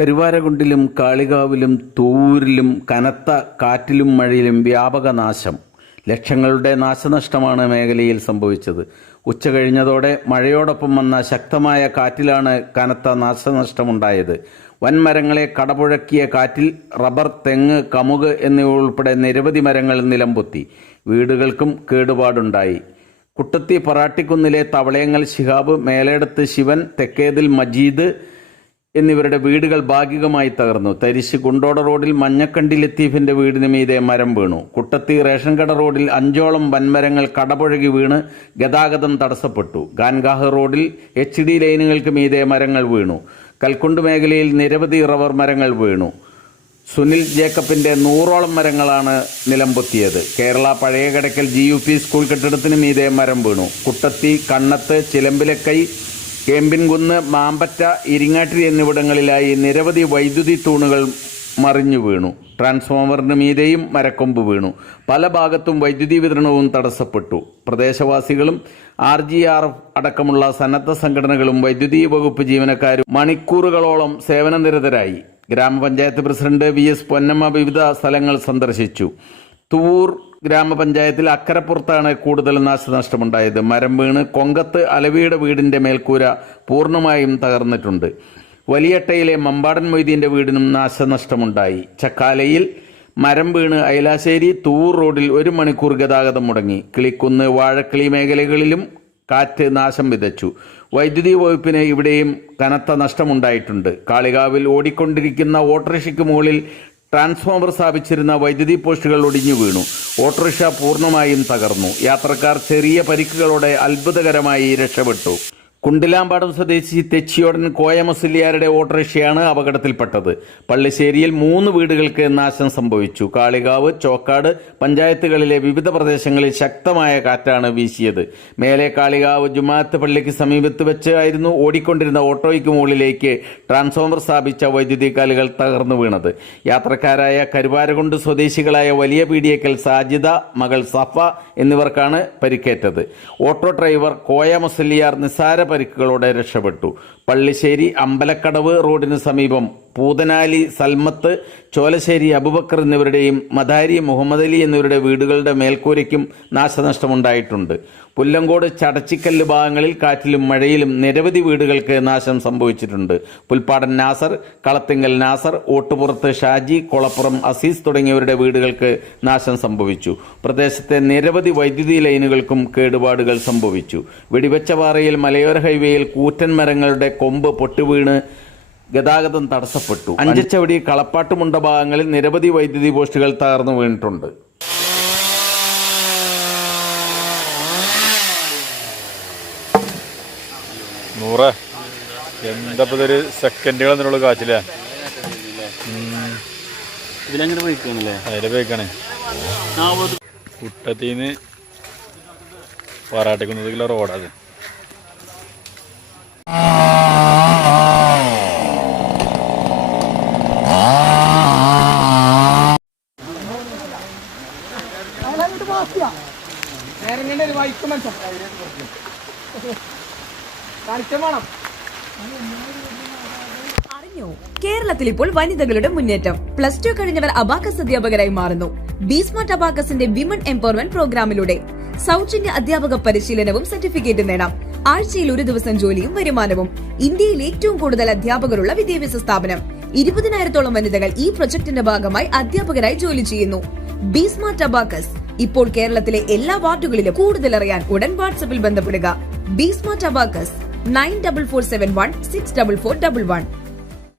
കരുവാരകുണ്ടിലും കാളികാവിലും തൂരിലും കനത്ത കാറ്റിലും മഴയിലും വ്യാപക നാശം. ലക്ഷങ്ങളുടെ നാശനഷ്ടമാണ് മേഖലയിൽ സംഭവിച്ചത്. ഉച്ച കഴിഞ്ഞതോടെ മഴയോടൊപ്പം വന്ന ശക്തമായ കാറ്റിലാണ് കനത്ത നാശനഷ്ടമുണ്ടായത്. വൻമരങ്ങളെ കടപുഴക്കിയ കാറ്റിൽ റബ്ബർ തെങ്ങ് കമുക് എന്നിവ ഉൾപ്പെടെ നിരവധി മരങ്ങൾ നിലംപൊത്തി. വീടുകൾക്കും കേടുപാടുണ്ടായി. കുട്ടത്തി പറാട്ടിക്കുന്നിലെ തവളയങ്ങൽ ശിഹാബ് മേലേടത്ത് ശിവൻ തെക്കേതിൽ മജീദ് എന്നിവരുടെ വീടുകൾ ഭാഗികമായി തകർന്നു. തരിശ് കുണ്ടോട റോഡിൽ മഞ്ഞക്കണ്ടി ലത്തീഫിന്റെ വീടിന് മീതെ മരം വീണു. കുട്ടത്തി റേഷൻ കട റോഡിൽ അഞ്ചോളം വൻമരങ്ങൾ കടപുഴകി വീണ് ഗതാഗതം തടസ്സപ്പെട്ടു. ഗാൻഗാഹ് റോഡിൽ എച്ച് ഡി ലൈനുകൾക്ക് മീതെ മരങ്ങൾ വീണു. കൽക്കുണ്ട് മേഖലയിൽ നിരവധി റബ്ബർ മരങ്ങൾ വീണു. സുനിൽ ജേക്കബിന്റെ നൂറോളം മരങ്ങളാണ് നിലംപൊത്തിയത്. Kerala Pazhayakadakkal G U P school കെട്ടിടത്തിന് മീതെ മരം വീണു. കുട്ടത്തി കണ്ണത്ത് ചിലമ്പിലക്കൈ കേമ്പിൻകുന്ന് മാമ്പറ്റ ഇരിങ്ങാട്ടിരി എന്നിവിടങ്ങളിലായി നിരവധി വൈദ്യുതി തൂണുകൾ മറിഞ്ഞു വീണു. ട്രാൻസ്ഫോമറിന് മീതെയും മരക്കൊമ്പ് വീണു. പല ഭാഗത്തും വൈദ്യുതി വിതരണവും തടസ്സപ്പെട്ടു. പ്രദേശവാസികളും ആർ ജി ആർ എഫ് അടക്കമുള്ള സന്നദ്ധ സംഘടനകളും വൈദ്യുതി വകുപ്പ് ജീവനക്കാരും മണിക്കൂറുകളോളം സേവനനിരതരായി. ഗ്രാമപഞ്ചായത്ത് പ്രസിഡന്റ് വി എസ് പൊന്നമ്മ വിവിധ സ്ഥലങ്ങൾ സന്ദർശിച്ചു. തൂർ ഗ്രാമപഞ്ചായത്തിൽ അക്കരപ്പുറത്താണ് കൂടുതൽ നാശനഷ്ടമുണ്ടായത്. മരം വീണ് കൊങ്കത്ത് അലവിയുടെ വീടിന്റെ മേൽക്കൂര പൂർണമായും തകർന്നിട്ടുണ്ട്. വലിയട്ടയിലെ മമ്പാടൻ മൊയ്തീന്റെ വീടിനും നാശനഷ്ടമുണ്ടായി. ചക്കാലയിൽ മരം വീണ് ഐലാശ്ശേരി തൂർ റോഡിൽ ഒരു മണിക്കൂർ ഗതാഗതം മുടങ്ങി. കിളിക്കുന്ന് വാഴക്കിളി മേഖലകളിലും കാറ്റ് നാശം വിതച്ചു. വൈദ്യുതി വകുപ്പിന് ഇവിടെയും കനത്ത നഷ്ടമുണ്ടായിട്ടുണ്ട്. കാളികാവിൽ ഓടിക്കൊണ്ടിരിക്കുന്ന ഓട്ടോറിക്ഷയ്ക്ക് മുകളിൽ ട്രാൻസ്ഫോമർ സ്ഥാപിച്ചിരുന്ന വൈദ്യുതി പോസ്റ്റുകൾ ഒടിഞ്ഞു വീണു. ഓട്ടോറിക്ഷ പൂർണമായും തകർന്നു. യാത്രക്കാർ ചെറിയ പരിക്കുകളോടെ അത്ഭുതകരമായി രക്ഷപ്പെട്ടു. കുണ്ടിലാമ്പാടം സ്വദേശി തെച്ചിയോടൻ കോയ മുസ്ലിയാരുടെ ഓട്ടോറിക്ഷയാണ് അപകടത്തിൽപ്പെട്ടത്. പള്ളിശ്ശേരിയിൽ മൂന്ന് വീടുകൾക്ക് നാശം സംഭവിച്ചു. കാളികാവ് ചോക്കാട് പഞ്ചായത്തുകളിലെ വിവിധ പ്രദേശങ്ങളിൽ ശക്തമായ കാറ്റാണ് വീശിയത്. മേലെ കാളികാവ് ജുമാഅത്ത് പള്ളിക്ക് സമീപത്ത് വെച്ച് ആയിരുന്നു ഓടിക്കൊണ്ടിരുന്ന ഓട്ടോയ്ക്ക് മുകളിലേക്ക് ട്രാൻസ്ഫോമർ സ്ഥാപിച്ച വൈദ്യുതി കാലുകൾ തകർന്നു വീണത്. യാത്രക്കാരായ കരുവാരകുണ്ട് സ്വദേശികളായ വലിയ പീഡിയക്കൽ സാജിദ മകൾ സഫ എന്നിവർക്കാണ് പരിക്കേറ്റത്. ഓട്ടോ ഡ്രൈവർ കോയ മുസ്ലിയാർ നിസ്സാര പരിക്കുകളോടെ രക്ഷപ്പെട്ടു. പള്ളിശ്ശേരി അമ്പലക്കടവ് റോഡിന് സമീപം പൂതനാലി സൽമത്ത് ചോലശ്ശേരി അബുബക്കർ എന്നിവരുടെയും മദാരി മുഹമ്മദ് അലി എന്നിവരുടെ വീടുകളുടെ മേൽക്കൂരയ്ക്കും നാശനഷ്ടമുണ്ടായിട്ടുണ്ട്. പുല്ലങ്കോട് ചടച്ചിക്കല്ല് ഭാഗങ്ങളിൽ കാറ്റിലും മഴയിലും നിരവധി വീടുകൾക്ക് നാശം സംഭവിച്ചിട്ടുണ്ട്. പുൽപ്പാടൻ നാസർ കളത്തിങ്കൽ നാസർ ഓട്ടുപുറത്ത് ഷാജി കൊളപ്പുറം അസീസ് തുടങ്ങിയവരുടെ വീടുകൾക്ക് നാശം സംഭവിച്ചു. പ്രദേശത്തെ നിരവധി വൈദ്യുതി ലൈനുകൾക്കും കേടുപാടുകൾ സംഭവിച്ചു. വെടിവെച്ചപാറയിൽ മലയോര ഹൈവേയിൽ കൂറ്റൻ മരങ്ങളുടെ കൊമ്പ് പൊട്ടുവീണ് ഗതാഗതം തടസ്സപ്പെട്ടു. അഞ്ചച്ചവടി കളപ്പാട്ടുമുണ്ട ഭാഗങ്ങളിൽ നിരവധി വൈദ്യുതി പോസ്റ്റുകൾ തകർന്നു വീണിട്ടുണ്ട്. നൂറ്. എന്താ ഇതൊരു സെക്കൻഡുകൾ എന്നുള്ള കാച്ചില്ലേ ഇതിലങ്ങനെ പോയിക്കാണല്ലേ? അതിൽ പോയിക്കാണ്. കുട്ടത്തിന്ന് അറിഞ്ഞോ? കേരളത്തിൽ ഇപ്പോൾ വനിതകളുടെ മുന്നേറ്റം. പ്ലസ് ടു കഴിഞ്ഞവർ അബാക്കസ് അധ്യാപകരായി മാറുന്നു. ബീസ്മാർട്ട് അബാക്കസിന്റെ വിമൺ എംപവർമെന്റ് പ്രോഗ്രാമിലൂടെ സൗജന്യ അധ്യാപക പരിശീലനവും സർട്ടിഫിക്കറ്റ് നേടാം. ആഴ്ചയിൽ ഒരു ദിവസം ജോലിയും വരുമാനവും. ഇന്ത്യയിൽ ഏറ്റവും കൂടുതൽ അധ്യാപകരുള്ള വിദ്യാഭ്യാസ സ്ഥാപനം. ഇരുപതിനായിരത്തോളം വനിതകൾ ഈ പ്രൊജക്ടിന്റെ ഭാഗമായി അധ്യാപകരായി ജോലി ചെയ്യുന്നു. ബീസ്മാർട്ട് അബാക്കസ് ഇപ്പോൾ കേരളത്തിലെ എല്ലാ വാർഡുകളിലും കൂടുതൽ അറിയാൻ ഉടൻ വാട്സപ്പിൽ ബന്ധപ്പെടുക. BeSmart abacus nine double four seven one six double four double one.